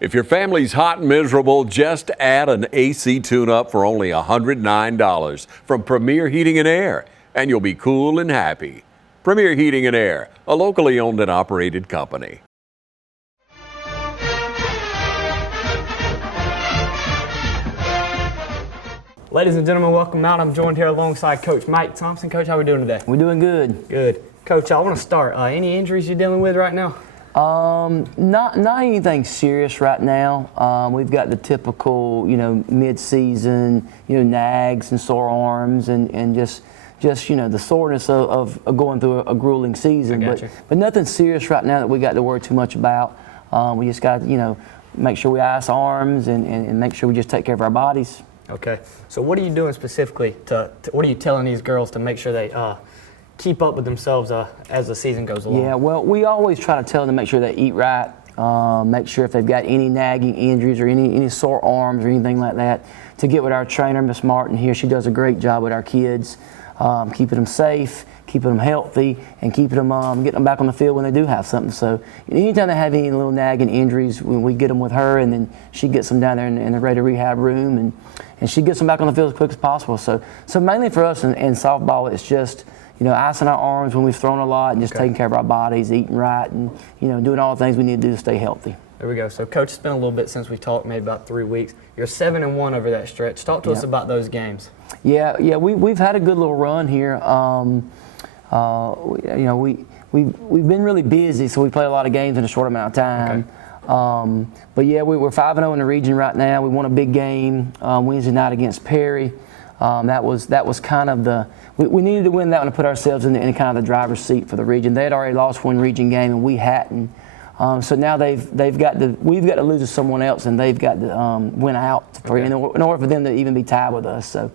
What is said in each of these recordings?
If your family's hot and miserable, just add an AC tune-up for only $109 from Premier Heating and Air, and you'll be cool and happy. Premier Heating and Air, a locally owned and operated company. Ladies and gentlemen, welcome out. I'm joined here alongside Coach Mike Thompson. Coach, how are we doing today? We're doing good. Good. Coach, I want to start. Any injuries you're dealing with right now? Not anything serious right now. We've got the typical, mid-season, nags and sore arms and just the soreness of going through a grueling season. But nothing serious right now that we got to worry too much about. We just got to, make sure we ice arms and make sure we just take care of our bodies. Okay. So what are you doing specifically what are you telling these girls to make sure they keep up with themselves as the season goes along? Yeah, well, we always try to tell them to make sure they eat right, make sure if they've got any nagging injuries or any sore arms or anything like that, to get with our trainer, Miss Martin here. She does a great job with our kids, keeping them safe, keeping them healthy, and keeping them, getting them back on the field when they do have something. So anytime they have any little nagging injuries, we get them with her, and then she gets them down there in the ready rehab room, and she gets them back on the field as quick as possible. So mainly for us in softball, it's just icing our arms when we've thrown a lot and just taking care of our bodies, eating right, and doing all the things we need to do to stay healthy. There we go. So, Coach, it's been a little bit since we talked, maybe about 3 weeks. You're 7-1 over that stretch. Talk to us about those games. Yeah, we've had a good little run here. We've been really busy, so we play a lot of games in a short amount of time. Okay. But yeah, we're 5-0 in the region right now. We won a big game Wednesday night against Perry. That was kind of we needed to win that one to put ourselves in kind of the driver's seat for the region. They had already lost one region game and we hadn't. So now we've got to lose to someone else, and they've got to win out in order for them to even be tied with us. So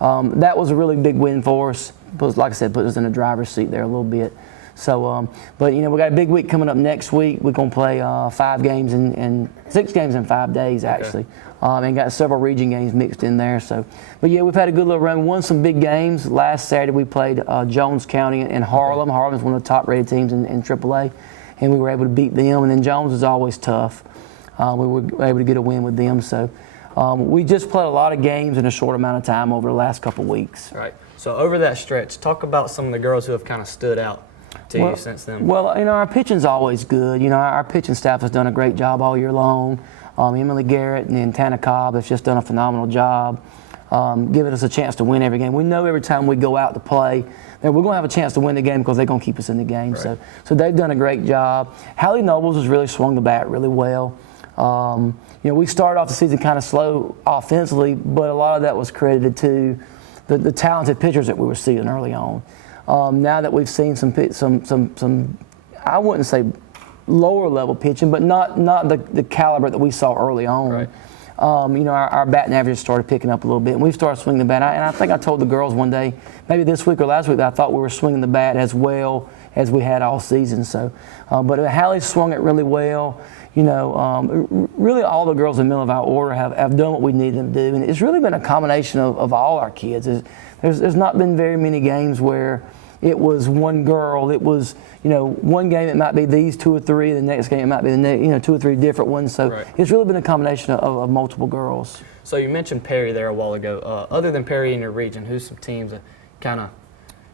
that was a really big win for us. But like I said, put us in the driver's seat there a little bit. So, but we got a big week coming up next week. We're gonna play 6 games in 5 days actually, and got several region games mixed in there. So, but yeah, we've had a good little run. We won some big games. Last Saturday we played Jones County in Harlem. Harlem's one of the top-rated teams in AAA, and we were able to beat them. And then Jones is always tough. We were able to get a win with them. So, we just played a lot of games in a short amount of time over the last couple of weeks. Right. So over that stretch, talk about some of the girls who have kind of stood out to you since then. Well, our pitching's always good. Our pitching staff has done a great job all year long. Emily Garrett and then Tana Cobb have just done a phenomenal job, giving us a chance to win every game. We know every time we go out to play that we're going to have a chance to win the game because they're going to keep us in the game. Right. So they've done a great job. Hallie Nobles has really swung the bat really well. We started off the season kind of slow offensively, but a lot of that was credited to the talented pitchers that we were seeing early on. Now that we've seen some I wouldn't say lower level pitching, but not the caliber that we saw early on. Right. Our batting average started picking up a little bit, and we've started swinging the bat. And I think I told the girls one day, maybe this week or last week, that I thought we were swinging the bat as well as we had all season. So, but Hallie swung it really well. Really all the girls in the middle of our order have done what we needed them to do, and it's really been a combination of all our kids. There's not been very many games where it was one girl. It was one game it might be these 2 or 3, the next game it might be the 2 or 3 different ones. So It's really been a combination of multiple girls. So you mentioned Perry there a while ago. Other than Perry in your region, who's some teams that kind of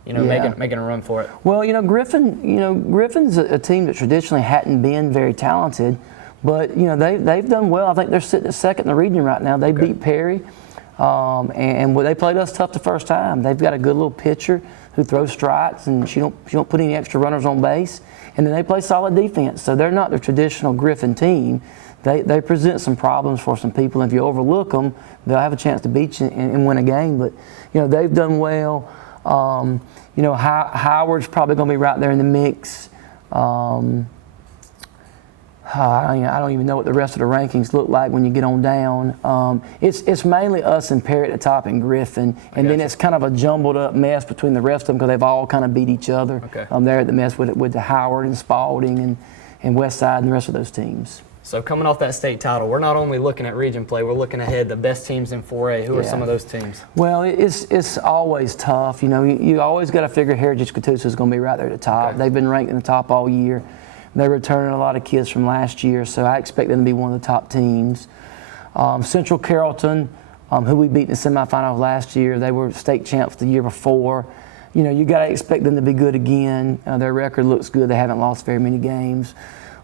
making a run for it? Well, Griffin's a team that traditionally hadn't been very talented, but they've done well. I think they're sitting at second in the region right now. They beat Perry, and they played us tough the first time. They've got a good little pitcher who throws strikes, and she don't put any extra runners on base, and then they play solid defense. So they're not the traditional Griffin team. They present some problems for some people, and if you overlook them, they'll have a chance to beat you and win a game. But they've done well. Howard's probably going to be right there in the mix. I don't even know what the rest of the rankings look like when you get on down. It's mainly us and Perry at the top and Griffin, and then it's kind of a jumbled up mess between the rest of them because they've all kind of beat each other. Okay. They're at the mess with the Howard and Spalding and Westside and the rest of those teams. So coming off that state title, we're not only looking at region play, we're looking ahead the best teams in 4A. Who are some of those teams? Well, it's always tough. You always got to figure Heritage Catoosa is going to be right there at the top. Okay. They've been ranked in the top all year. They're returning a lot of kids from last year, so I expect them to be one of the top teams. Central Carrollton, who we beat in the semifinals last year, they were state champs the year before. You know, you got to expect them to be good again. Their record looks good. They haven't lost very many games.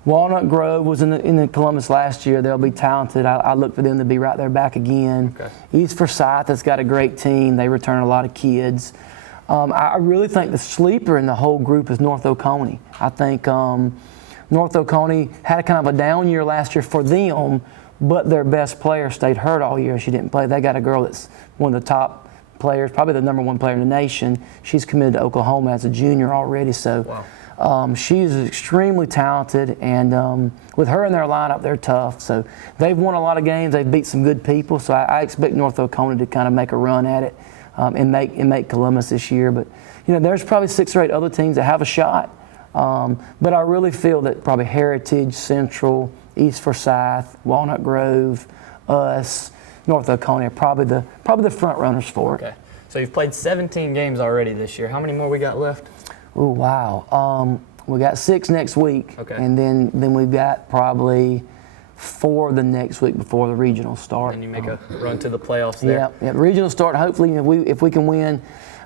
Walnut Grove was in the Columbus last year. They'll be talented. I look for them to be right there back again. Okay. East Forsyth has got a great team. They return a lot of kids. I really think the sleeper in the whole group is North Oconee. I think North Oconee had a kind of a down year last year for them, but their best player stayed hurt all year. She didn't play. They got a girl that's one of the top players, probably the #1 player in the nation. She's committed to Oklahoma as a junior already. So she's extremely talented, and with her in their lineup, they're tough. So they've won a lot of games. They've beat some good people. So I expect North Oconee to kind of make a run at it and make Columbus this year. But you know, there's probably 6 or 8 other teams that have a shot. But I really feel that probably Heritage, Central, East Forsyth, Walnut Grove, us, North Oconee are probably the front runners for it. Okay. So you've played 17 games already this year. How many more we got left? Oh wow. We got 6 next week, and then we've got probably 4 the next week before the regionals start. And you make a run to the playoffs there. Yeah. The regionals start. Hopefully, if we can win.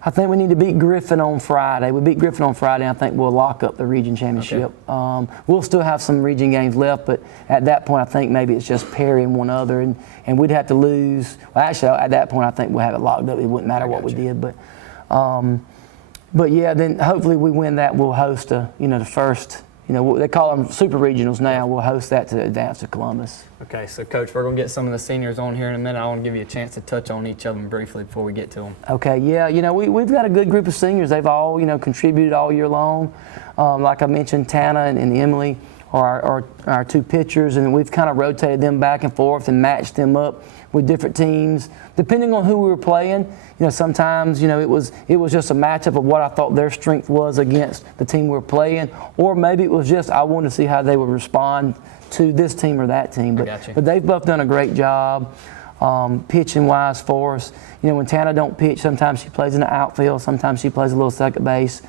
I think we need to beat Griffin on Friday. We beat Griffin on Friday, and I think we'll lock up the region championship. Okay. We'll still have some region games left, but at that point, I think maybe it's just Perry and one other, and we'd have to lose. Well, actually, at that point, I think we'll have it locked up. It wouldn't matter what we did, but yeah, then hopefully we win that. We'll host the first. They call them super regionals now. We'll host that to advance to Columbus. Okay, so Coach, we're going to get some of the seniors on here in a minute. I want to give you a chance to touch on each of them briefly before we get to them. Okay, yeah, we've got a good group of seniors. They've all, contributed all year long. Like I mentioned, Tana and Emily are our 2 pitchers, and we've kind of rotated them back and forth and matched them up with different teams. Depending on who we were playing, sometimes, it was just a matchup of what I thought their strength was against the team we were playing, or maybe it was just I wanted to see how they would respond to this team or that team. But they've both done a great job pitching wise for us. When Tana don't pitch, sometimes she plays in the outfield, sometimes she plays a little second base,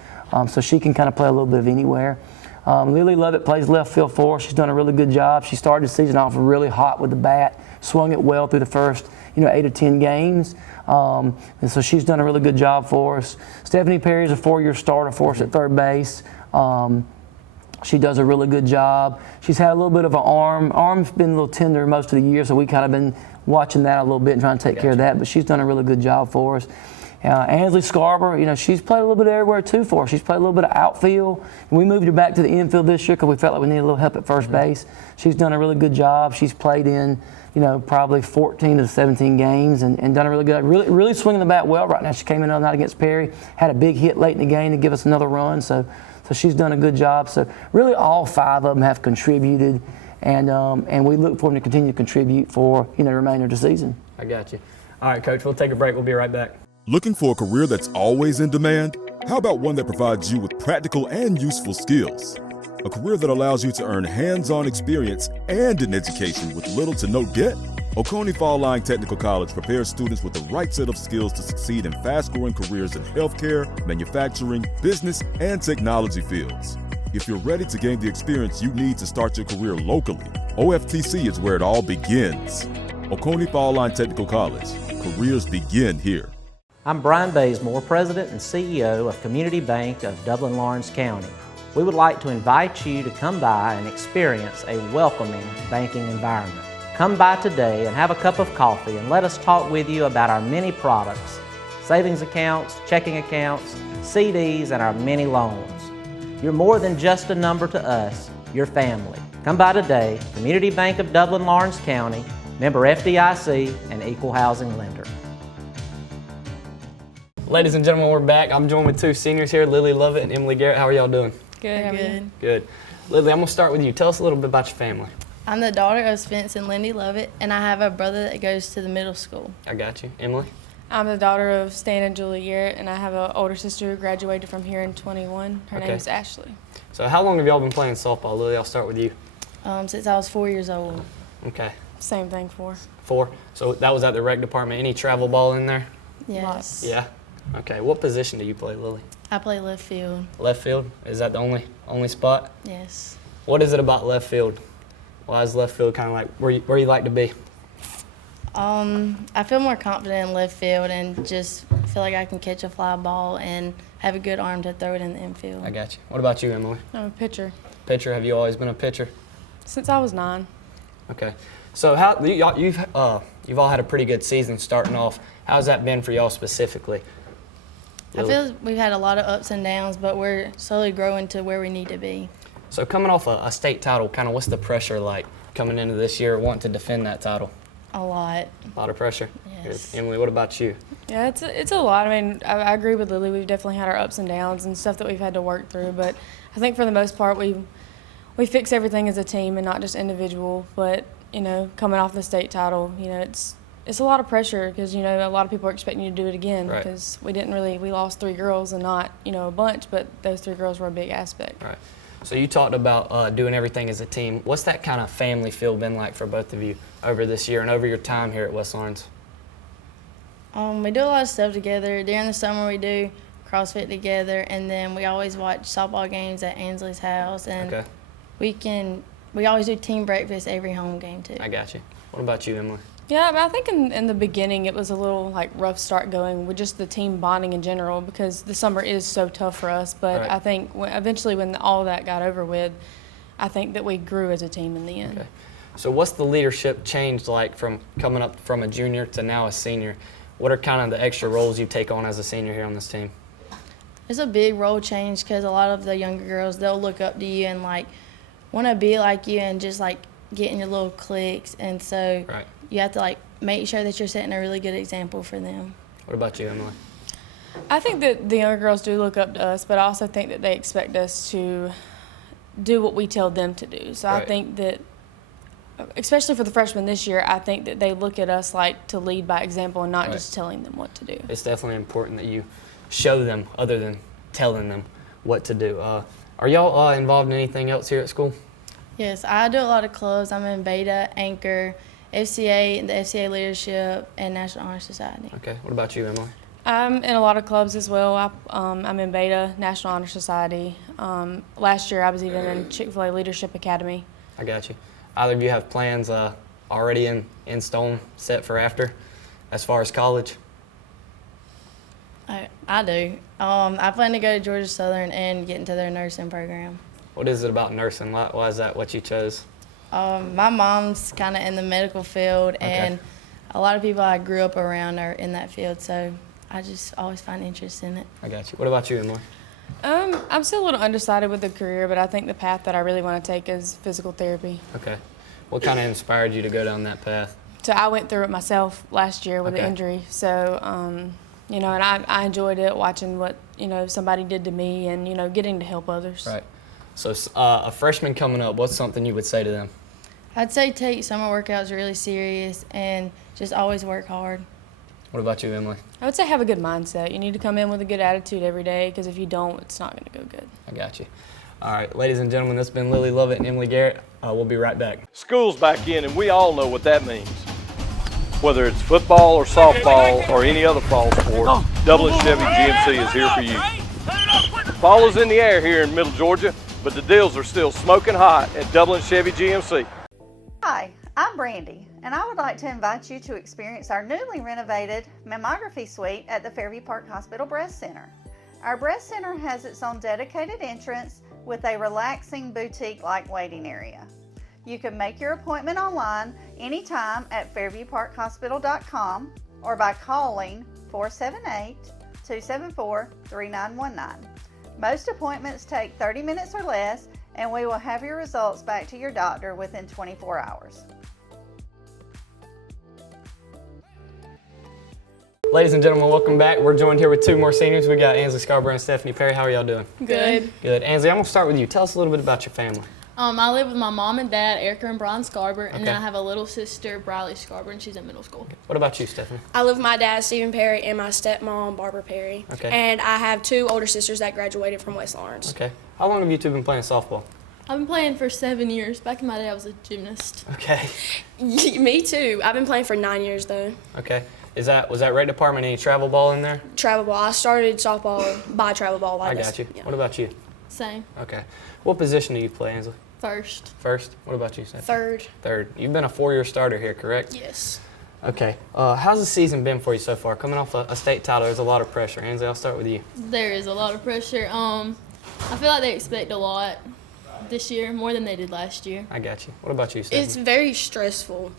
so she can kind of play a little bit of anywhere. Lily Lovett plays left field for us. She's done a really good job. She started the season off really hot with the bat, swung it well through the first 8 or 10 games. And so she's done a really good job for us. Stephanie Perry is a 4-year starter for us at third base. She does a really good job. She's had a little bit of an arm's been a little tender most of the year, so we kind of been watching that a little bit and trying to take care of that, but she's done a really good job for us. Ansley Scarborough, she's played a little bit everywhere too for us. She's played a little bit of outfield. We moved her back to the infield this year because we felt like we needed a little help at first base. She's done a really good job. She's played in, probably 14 to 17 games and done a really good, really swinging the bat well right now. She came in the other night against Perry, had a big hit late in the game to give us another run. So she's done a good job. So really all 5 of them have contributed, and we look for them to continue to contribute for, the remainder of the season. I got you. All right, Coach, we'll take a break. We'll be right back. Looking for a career that's always in demand? How about one that provides you with practical and useful skills? A career that allows you to earn hands-on experience and an education with little to no debt? Oconee Fall Line Technical College prepares students with the right set of skills to succeed in fast-growing careers in healthcare, manufacturing, business, and technology fields. If you're ready to gain the experience you need to start your career locally, OFTC is where it all begins. Oconee Fall Line Technical College. Careers begin here. I'm Brian Bazemore, President and CEO of Community Bank of Dublin-Lawrence County. We would like to invite you to come by and experience a welcoming banking environment. Come by today and have a cup of coffee and let us talk with you about our many products, savings accounts, checking accounts, CDs, and our many loans. You're more than just a number to us, you're family. Come by today, Community Bank of Dublin-Lawrence County, member FDIC, and equal housing lender. Ladies and gentlemen, we're back. I'm joined with 2 seniors here, Lily Lovett and Emily Garrett. How are y'all doing? Good. Good. Lily, I'm going to start with you. Tell us a little bit about your family. I'm the daughter of Spence and Lindy Lovett, and I have a brother that goes to the middle school. I got you. Emily? I'm the daughter of Stan and Julie Garrett, and I have an older sister who graduated from here in 21. Her name is Ashley. So how long have y'all been playing softball, Lily? I'll start with you. Since I was 4 years old. Okay. Same thing, 4. 4. So that was at the rec department. Any travel ball in there? Yes. Lots. Yeah. Okay. What position do you play, Lily? I play left field. Left field? Is that the only spot? Yes. What is it about left field? Why is left field kind of like where you like to be? I feel more confident in left field and just feel like I can catch a fly ball and have a good arm to throw it in the infield. I got you. What about you, Emily? I'm a pitcher. Pitcher? Have you always been a pitcher? Since I was 9. Okay. So you've all had a pretty good season starting off. How's that been for y'all specifically? I feel we've had a lot of ups and downs, but we're slowly growing to where we need to be. So coming off a state title, kind of what's the pressure like coming into this year wanting to defend that title? A lot. A lot of pressure? Yes. Good. Emily, what about you? Yeah, it's a lot. I mean, I agree with Lily. We've definitely had our ups and downs and stuff that we've had to work through. But I think for the most part, we fix everything as a team and not just individual. But coming off the state title, it's a lot of pressure because a lot of people are expecting you to do it again Right. because we lost 3 girls and not a bunch, but those 3 girls were a big aspect. Right. So you talked about doing everything as a team. What's that kind of family feel been like for both of you over this year and over your time here at West Lawrence? We do a lot of stuff together. During the summer, we do CrossFit together, and then we always watch softball games at Ansley's house, and Okay. we always do team breakfast every home game too. I got you. What about you, Emily? Yeah, I think in the beginning it was a little rough start going with just the team bonding in general because the summer is so tough for us. But Right. I think eventually when all that got over with, I think that we grew as a team in the end. Okay. So what's the leadership changed like from coming up from a junior to now a senior? What are kind of the extra roles you take on as a senior here on this team? It's a big role change because a lot of the younger girls, they'll look up to you and want to be like you and just get in your little cliques, and so Right. you have to make sure that you're setting a really good example for them. What about you, Emily? I think that the younger girls do look up to us, but I also think that they expect us to do what we tell them to do. So I Right. think that, especially for the freshmen this year, I think that they look at us to lead by example and not Right. just telling them what to do. It's definitely important that you show them other than telling them what to do. Are y'all involved in anything else here at school? Yes, I do a lot of clubs. I'm in Beta, Anchor, FCA, the FCA Leadership, and National Honor Society. Okay. What about you, Emily? I'm in a lot of clubs as well. I'm in Beta, National Honor Society. Last year I was even in Chick-fil-A Leadership Academy. I got you. Either of you have plans already in stone set for after as far as college? I do. I plan to go to Georgia Southern and get into their nursing program. What is it about nursing? Why is that what you chose? My mom's kind of in the medical field, and a lot of people I grew up around are in that field, so I just always find interest in it. I got you. What about you, Emily? I'm still a little undecided with the career, but I think the path that I really want to take is physical therapy. Okay. What kind of inspired you to go down that path? So I went through it myself last year with Okay. an injury. So, and I enjoyed it, watching what, somebody did to me and, getting to help others. Right. So a freshman coming up, what's something you would say to them? I'd say take summer workouts really serious and just always work hard. What about you, Emily? I would say have a good mindset. You need to come in with a good attitude every day because if you don't, it's not going to go good. I got you. All right, ladies and gentlemen, this has been Lily Lovett and Emily Garrett. We'll be right back. School's back in, and we all know what that means. Whether it's football or softball or any other fall sport, Dublin Chevy GMC is here for you. Fall is in the air here in Middle Georgia, but the deals are still smoking hot at Dublin Chevy GMC. Hi, I'm Brandy, and I would like to invite you to experience our newly renovated mammography suite at the Fairview Park Hospital Breast Center. Our breast center has its own dedicated entrance with a relaxing boutique-like waiting area. You can make your appointment online anytime at fairviewparkhospital.com or by calling 478-274-3919. Most appointments take 30 minutes or less, and we will have your results back to your doctor within 24 hours. Ladies and gentlemen, welcome back. We're joined here with two more seniors. We got Ansley Scarborough and Stephanie Perry. How are y'all doing? Good. Good. Ansley, I'm going to start with you. Tell us a little bit about your family. I live with my mom and dad, Erica and Brian Scarborough, and then Okay. I have a little sister, Briley Scarborough, and she's in middle school. What about you, Stephanie? I live with my dad, Stephen Perry, and my stepmom, Barbara Perry. Okay. And I have 2 older sisters that graduated from West Lawrence. Okay. How long have you two been playing softball? I've been playing for 7 years. Back in my day, I was a gymnast. Okay. Me too. I've been playing for 9 years though. Okay. Was that rec department any travel ball in there? Travel ball. I started softball by travel ball. I got you. Yeah. What about you? Same. Okay. What position do you play, Ansley? First. First. What about you, Steph? Third. Third. You've been a 4-year starter here, correct? Yes. Okay. How's the season been for you so far? Coming off a state title, there's a lot of pressure. Ansley, I'll start with you. There is a lot of pressure. I feel like they expect a lot this year, more than they did last year. I got you. What about you, Stephanie? It's very stressful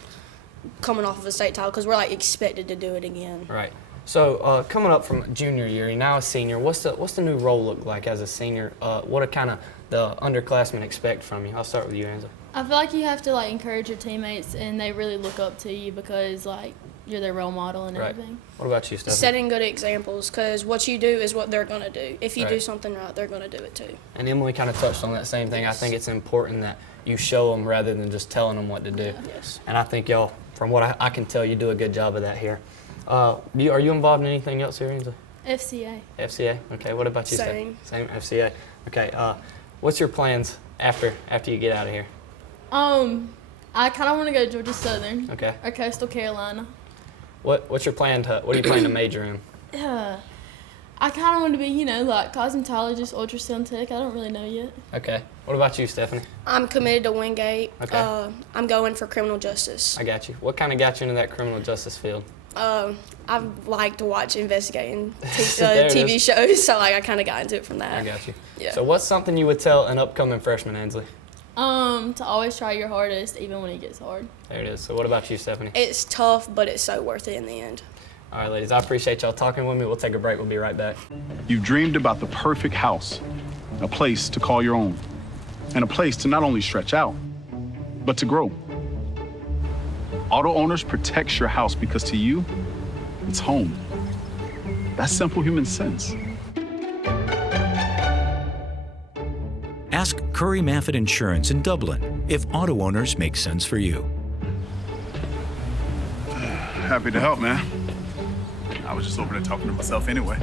coming off of a state title because we're like expected to do it again. Right. So coming up from junior year, you're now a senior. What's the new role look like as a senior? What do kind of the underclassmen expect from you? I'll start with you, Anza. I feel like you have to like encourage your teammates, and they really look up to you because like you're their role model and Right. everything. What about you, Stephanie? Setting good examples because what you do is what they're going to do. If you do Right. something right, they're going to do it too. And Emily kind of touched on that same thing. I think it's important that you show them rather than just telling them what to do. Yes. And I think y'all, from what I can tell, you do a good job of that here. Are you involved in anything else here, Anza? FCA. FCA? Okay, what about you, Same. Steph? Same, FCA. Okay, what's your plans after you get out of here? I kind of want to go to Georgia Southern Okay. or Coastal Carolina. What are you planning to major in? I kind of want to be, like cosmetologist, ultrasound tech. I don't really know yet. Okay. What about you, Stephanie? I'm committed to Wingate. Okay. I'm going for criminal justice. I got you. What kind of got you into that criminal justice field? I like to watch investigating There it TV is. shows, so like I kind of got into it from that. I got you. Yeah. So what's something you would tell an upcoming freshman, Ansley? To always try your hardest, even when it gets hard. There it is. So what about you, Stephanie? It's tough, but it's so worth it in the end. All right, ladies, I appreciate y'all talking with me. We'll take a break. We'll be right back. You've dreamed about the perfect house, a place to call your own, and a place to not only stretch out, but to grow. Auto Owners protects your house because to you, it's home. That's simple human sense. Ask Curry Maffett Insurance in Dublin if auto owners make sense for you. Happy to help, man. I was just over there talking to myself anyway.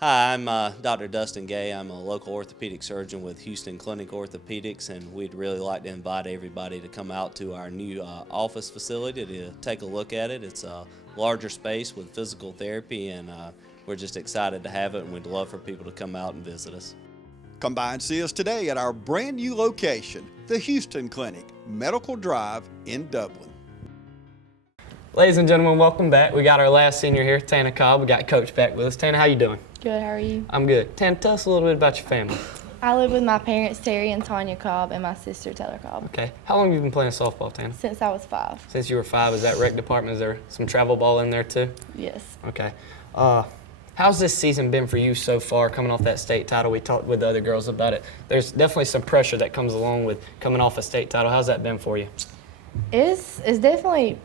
Hi, I'm Dr. Dustin Gay. I'm a local orthopedic surgeon with Houston Clinic Orthopedics, and we'd really like to invite everybody to come out to our new office facility to take a look at it. It's a larger space with physical therapy, and we're just excited to have it, and we'd love for people to come out and visit us. Come by and see us today at our brand new location, the Houston Clinic, Medical Drive in Dublin. Ladies and gentlemen, welcome back. We got our last senior here, Tana Cobb. We got Coach back with us. Tana, how you doing? Good, how are you? I'm good. Tana, tell us a little bit about your family. I live with my parents, Terry and Tanya Cobb, and my sister, Taylor Cobb. Okay. How long have you been playing softball, Tana? Since I was 5. Since you were 5. Is that rec department? Is there some travel ball in there too? Yes. Okay. How's this season been for you so far, coming off that state title? We talked with the other girls about it. There's definitely some pressure that comes along with coming off a state title. How's that been for you? It's definitely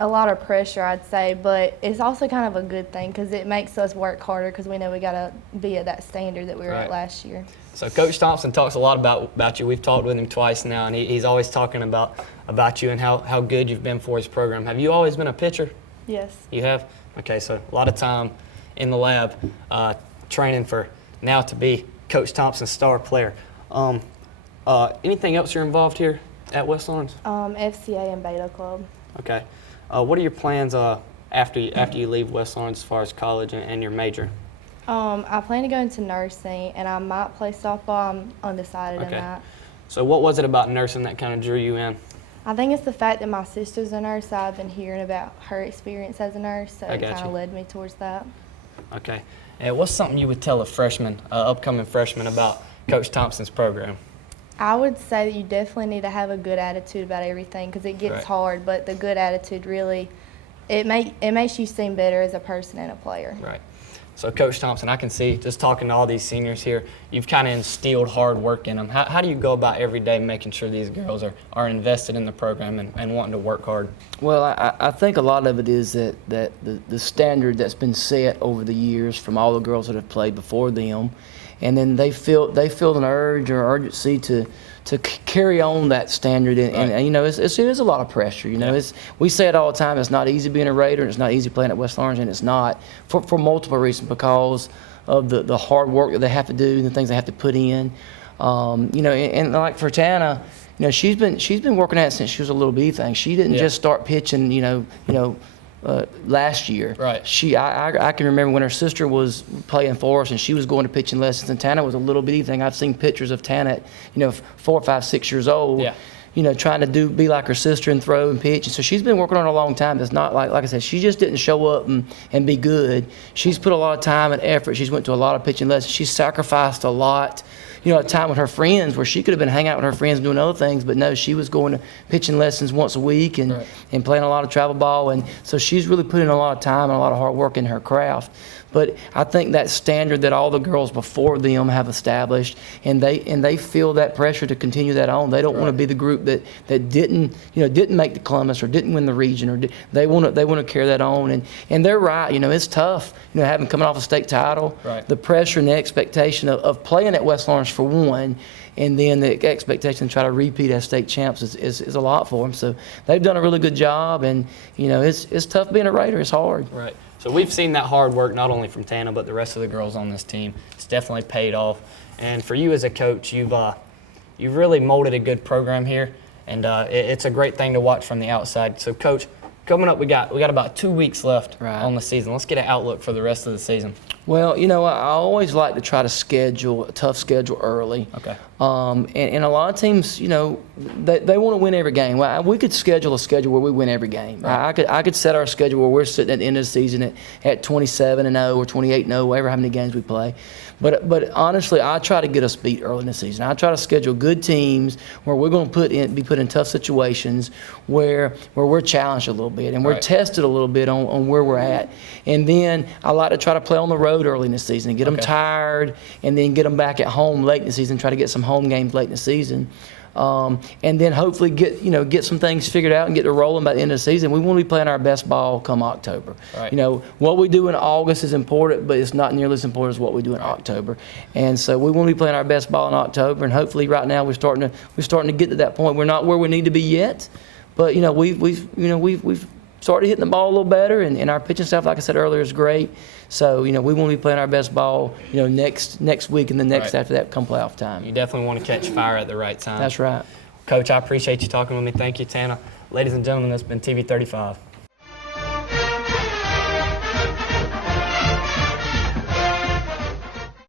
a lot of pressure, I'd say, but it's also kind of a good thing because it makes us work harder because we know we got to be at that standard that we were Right. at last year. So Coach Thompson talks a lot about you. We've talked with him twice now, and he's always talking about you and how good you've been for his program. Have you always been a pitcher? Yes. You have? Okay, so a lot of time in the lab training for now to be Coach Thompson's star player. Anything else you're involved here at West Lawrence? FCA and Beta Club. Okay. What are your plans after you leave West Lawrence as far as college and your major? I plan to go into nursing, and I might play softball. I'm undecided in Okay. that. So what was it about nursing that kind of drew you in? I think it's the fact that my sister's a nurse. So I've been hearing about her experience as a nurse, so I it got kind of you. led me towards that. Okay. And what's something you would tell a freshman, upcoming freshman, about Coach Thompson's program? I would say that you definitely need to have a good attitude about everything because it gets Right. hard, but the good attitude really, it makes you seem better as a person and a player. Right. So Coach Thompson, I can see, just talking to all these seniors here, you've kind of instilled hard work in them. How do you go about every day making sure these girls are invested in the program and wanting to work hard? Well, I think a lot of it is that the standard that's been set over the years from all the girls that have played before them, and then they feel an urge or urgency to carry on that standard, and you know it is a lot of pressure. You know, we say it all the time. It's not easy being a Raider, and it's not easy playing at West Lawrence, and it's not for multiple reasons because of the hard work that they have to do and the things they have to put in. You know, and like for Tana, you know, she's been working at it since she was a little bitty thing. She didn't just start pitching, you know, last year. Right. I can remember when her sister was playing for us and she was going to pitching lessons, and Tana was a little bitty thing. I've seen pictures of Tana at 4, 5, 6 years old. Yeah. Trying to be like her sister and throw and pitch. And so she's been working on it a long time. It's not like I said, she just didn't show up and be good. She's put a lot of time and effort. She's went to a lot of pitching lessons. She's sacrificed a lot, a time with her friends where she could have been hanging out with her friends and doing other things, but no, she was going to pitching lessons once a week and playing a lot of travel ball. And so she's really put in a lot of time and a lot of hard work in her craft. But I think that standard that all the girls before them have established, and they feel that pressure to continue that on. They don't want to be the group that didn't make the Columbus or didn't win the region, or they want to carry that on. And they're right. It's tough. Having coming off a state title, the pressure and the expectation of playing at West Lawrence for one, and then the expectation to try to repeat as state champs is a lot for them. So they've done a really good job, and it's tough being a Raider. It's hard. Right. So we've seen that hard work not only from Tana but the rest of the girls on this team. It's definitely paid off. And for you as a coach, you've really molded a good program here, and it's a great thing to watch from the outside. So, Coach, coming up, we got about 2 weeks left on the season. Let's get an outlook for the rest of the season. Well, I always like to try to schedule a tough schedule early. Okay. And a lot of teams, they want to win every game. Well, we could schedule a schedule where we win every game. Right. I could set our schedule where we're sitting at the end of the season at 27-0 or 28-0, whatever how many games we play. But honestly, I try to get us beat early in the season. I try to schedule good teams where we're going to be put in tough situations where we're challenged a little bit and we're tested a little bit on where we're at. And then I like to try to play on the road early in the season and get them tired, and then get them back at home late in the season. Try to get some home games late in the season. And then hopefully get some things figured out and get to rolling by the end of the season. We want to be playing our best ball come October. Right. What we do in August is important, but it's not nearly as important as what we do in October. And so we want to be playing our best ball in October. And hopefully, right now we're starting to get to that point. We're not where we need to be yet, but we've started hitting the ball a little better, and our pitching staff, like I said earlier, is great. So, we want to be playing our best ball, next week and the next after that come playoff time. You definitely want to catch fire at the right time. That's right. Coach, I appreciate you talking with me. Thank you, Tana. Ladies and gentlemen, that's been TV 35.